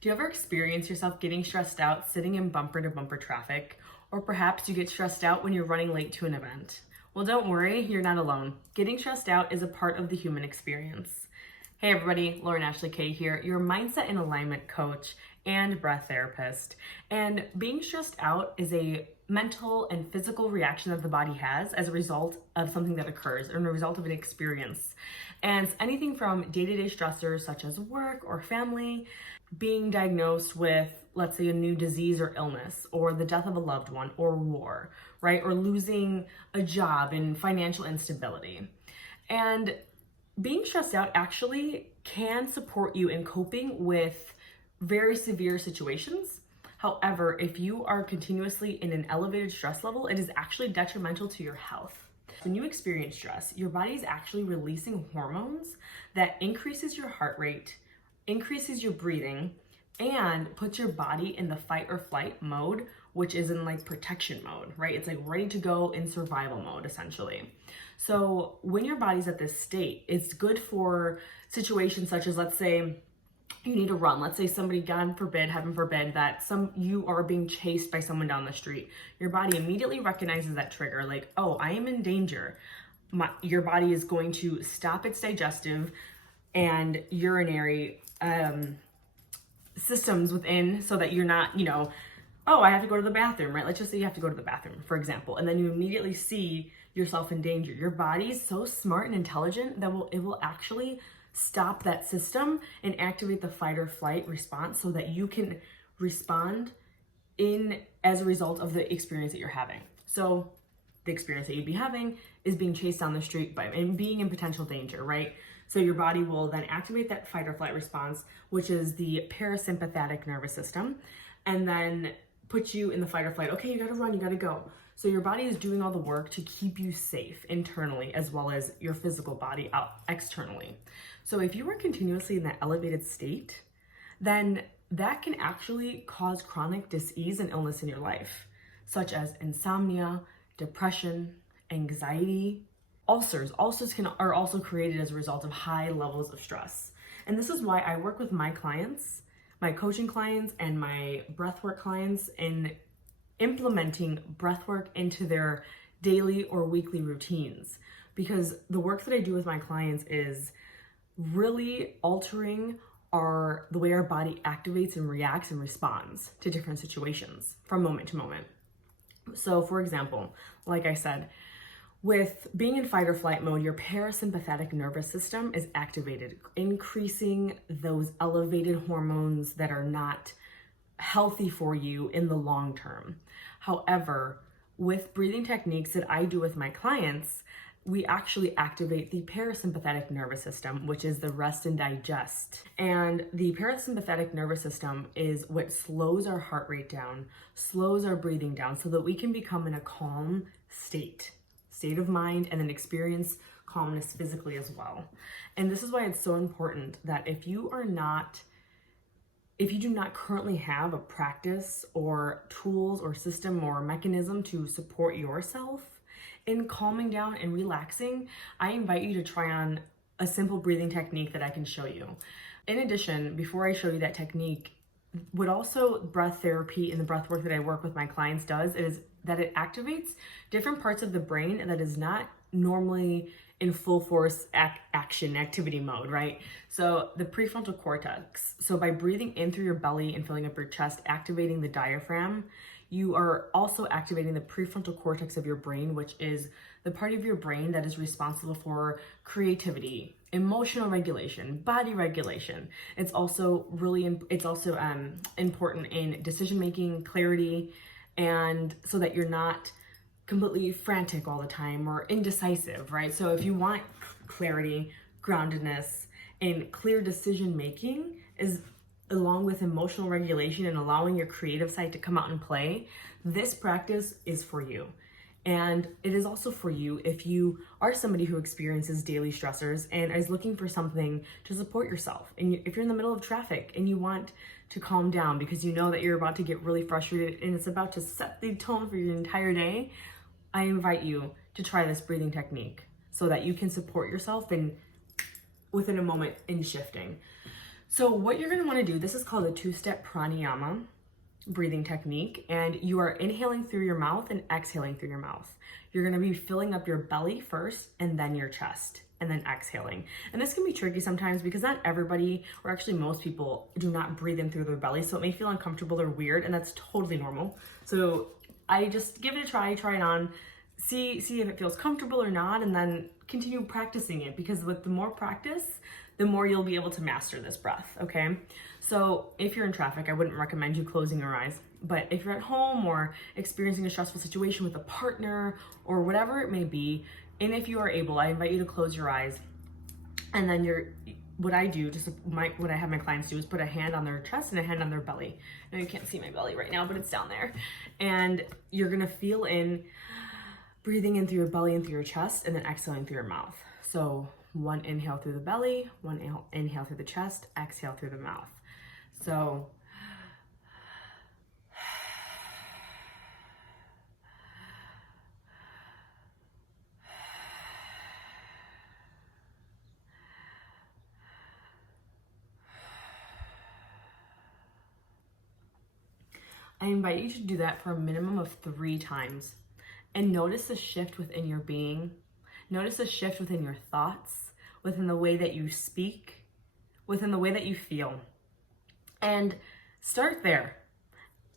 Do you ever experience yourself getting stressed out sitting in bumper to bumper traffic? Or perhaps you get stressed out when you're running late to an event? Well, don't worry, you're not alone. Getting stressed out is a part of the human experience. Hey everybody, Lauren Ashley Kay here, your mindset and alignment coach and breath therapist. And being stressed out is a mental and physical reaction that the body has as a result of something that occurs or a result of an experience. And it's anything from day-to-day stressors such as work or family, being diagnosed with, let's say, a new disease or illness, or the death of a loved one, or war, right? Or losing a job and financial instability. And being stressed out actually can support you in coping with very severe situations. However, if you are continuously in an elevated stress level, it is actually detrimental to your health. When you experience stress, your body is actually releasing hormones that increases your heart rate, increases your breathing, and puts your body in the fight or flight mode, which is in like protection mode, right? It's like ready to go in survival mode, essentially. So when your body's at this state, it's good for situations such as, let's say, you need to run. Let's say somebody, God forbid, heaven forbid, that you are being chased by someone down the street. Your body immediately recognizes that trigger, like, oh, I am in danger. Your body is going to stop its digestive and urinary systems within, so that you're not, oh, I have to go to the bathroom, right? Let's just say you have to go to the bathroom, for example, and then you immediately see yourself in danger. Your body is so smart and intelligent that it will actually stop that system and activate the fight or flight response so that you can respond as a result of the experience that you're having. So the experience that you'd be having is being chased down the street and being in potential danger, right? So your body will then activate that fight or flight response, which is the parasympathetic nervous system, and then put you in the fight or flight. Okay, you gotta run, you gotta go. So your body is doing all the work to keep you safe internally, as well as your physical body out externally. So if you are continuously in that elevated state, then that can actually cause chronic dis-ease and illness in your life, such as insomnia, depression, anxiety, ulcers. Ulcers are also created as a result of high levels of stress. And this is why I work with my clients, my coaching clients, and my breathwork clients in implementing breathwork into their daily or weekly routines. Because the work that I do with my clients is really altering the way our body activates and reacts and responds to different situations from moment to moment. So for example, like I said, with being in fight or flight mode, your parasympathetic nervous system is activated, increasing those elevated hormones that are not healthy for you in the long term. However, with breathing techniques that I do with my clients, we actually activate the parasympathetic nervous system, which is the rest and digest. And the parasympathetic nervous system is what slows our heart rate down, slows our breathing down, so that we can become in a calm state of mind, and then experience calmness physically as well. And this is why it's so important that if you do not currently have a practice or tools or system or mechanism to support yourself in calming down and relaxing, I invite you to try on a simple breathing technique that I can show you. In addition, before I show you that technique, what also breath therapy and the breath work that I work with my clients does is that it activates different parts of the brain that is not normally in full force action activity mode, right? So the prefrontal cortex. So by breathing in through your belly and filling up your chest, activating the diaphragm, you are also activating the prefrontal cortex of your brain, which is the part of your brain that is responsible for creativity, emotional regulation, body regulation. It's also important in decision making, clarity, and so that you're not completely frantic all the time or indecisive, right? So if you want clarity, groundedness, and clear decision making, is along with emotional regulation and allowing your creative side to come out and play, this practice is for you. And it is also for you if you are somebody who experiences daily stressors and is looking for something to support yourself. And if you're in the middle of traffic and you want to calm down because you know that you're about to get really frustrated and it's about to set the tone for your entire day, I invite you to try this breathing technique so that you can support yourself within a moment in shifting. So what you're going to want to do, this is called a 2-step pranayama breathing technique, and you are inhaling through your mouth and exhaling through your mouth. You're going to be filling up your belly first and then your chest, and then exhaling. And this can be tricky sometimes because not everybody, or actually most people, do not breathe in through their belly, so it may feel uncomfortable or weird, and that's totally normal. So I just give it a try it on, see if it feels comfortable or not, and then continue practicing it, because with the more practice, the more you'll be able to master this breath, okay? So if you're in traffic, I wouldn't recommend you closing your eyes, but if you're at home or experiencing a stressful situation with a partner or whatever it may be, and if you are able, I invite you to close your eyes, and then what I do, what I have my clients do is put a hand on their chest and a hand on their belly. Now you can't see my belly right now, but it's down there. And you're gonna feel in, breathing in through your belly and through your chest, and then exhaling through your mouth. So 1 inhale through the belly, 1 inhale through the chest, exhale through the mouth. So I invite you to do that for a minimum of 3 times, and notice the shift within your being. Notice a shift within your thoughts, within the way that you speak, within the way that you feel. And start there.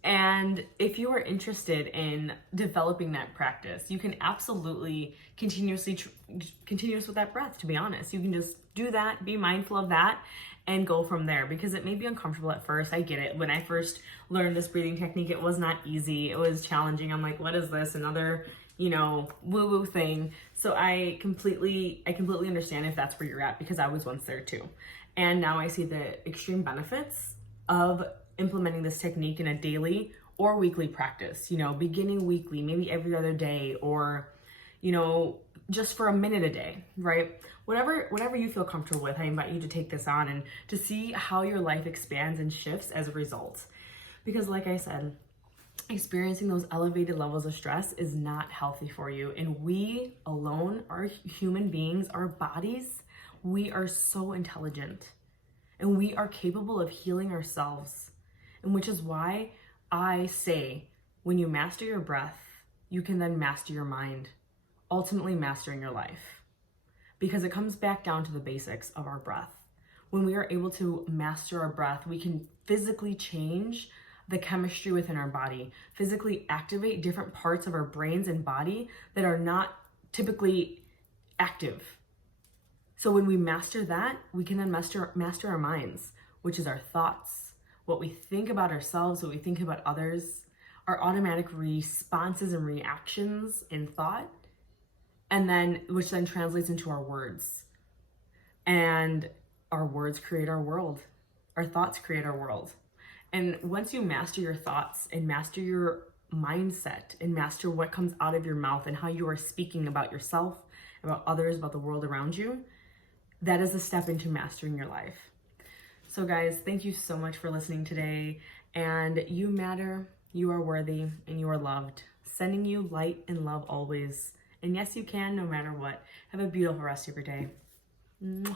And if you are interested in developing that practice, you can absolutely continuous with that breath, to be honest. You can just do that, be mindful of that, and go from there, because it may be uncomfortable at first. I get it. When I first learned this breathing technique, it was not easy. It was challenging. I'm like, what is this? Another, woo-woo thing. So I completely understand if that's where you're at, because I was once there too. And now I see the extreme benefits of implementing this technique in a daily or weekly practice, beginning weekly, maybe every other day, or, just for a minute a day, right? Whatever you feel comfortable with, I invite you to take this on and to see how your life expands and shifts as a result. Because like I said, experiencing those elevated levels of stress is not healthy for you. And we alone, our human beings, our bodies, we are so intelligent, and we are capable of healing ourselves. And which is why I say, when you master your breath, you can then master your mind, ultimately mastering your life. Because it comes back down to the basics of our breath. When we are able to master our breath, we can physically change the chemistry within our body, physically activate different parts of our brains and body that are not typically active. So when we master that, we can then master our minds, which is our thoughts, what we think about ourselves, what we think about others, our automatic responses and reactions in thought, and then which then translates into our words. And our words create our world. Our thoughts create our world. And once you master your thoughts and master your mindset and master what comes out of your mouth and how you are speaking about yourself, about others, about the world around you, that is a step into mastering your life. So guys, thank you so much for listening today. And you matter, you are worthy, and you are loved. Sending you light and love always. And yes, you can, no matter what. Have a beautiful rest of your day. Mwah.